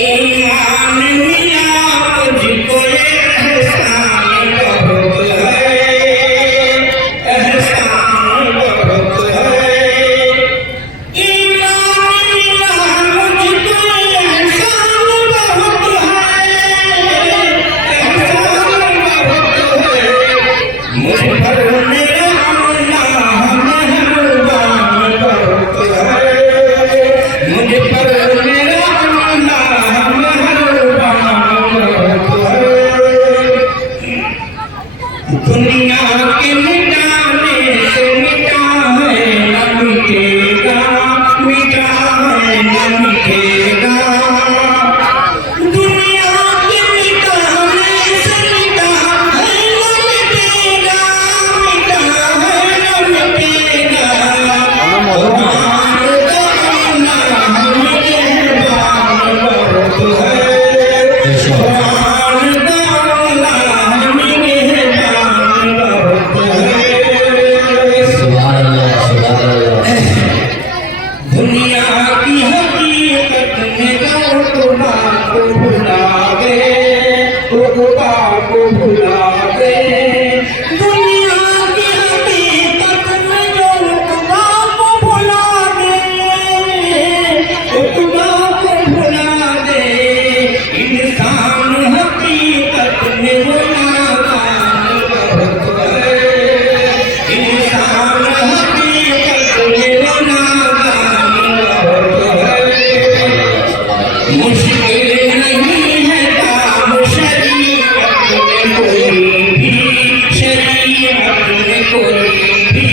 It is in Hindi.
ईमान मिला मुझको एहसान बहुत है, एहसान बहुत है। ईमान मिला मुझको एहसान बहुत है, एहसान बहुत है। मुझ पर मेरा अल्लाह मेहरबान बहुत है, मुझ पर दुनिया के मिटाने से मिटा है न मिटेगा, मिटा है न मिटेगा। दुनिया के मिटाने से मिटा है न मिटेगा, मिटा है न मिटेगा। कुरान का अल्लाह मेहरबान बहुत है, कुरान का अल्लाह मेहरबान बहुत है। दुनिया की हकीकत में गौर को बात को भुला गए, वो बात को भुला गए। दुनिया की हकीकत में गौर को बात को भुला गए, वो बात को भुला गए। इंसान हकीकत में वो नादान बहुत है, इंसान हकीकत में वो नादान बहुत है। मुश्किल नहीं है काम शरीयत में कोई भी, शरीयत में कोई भी।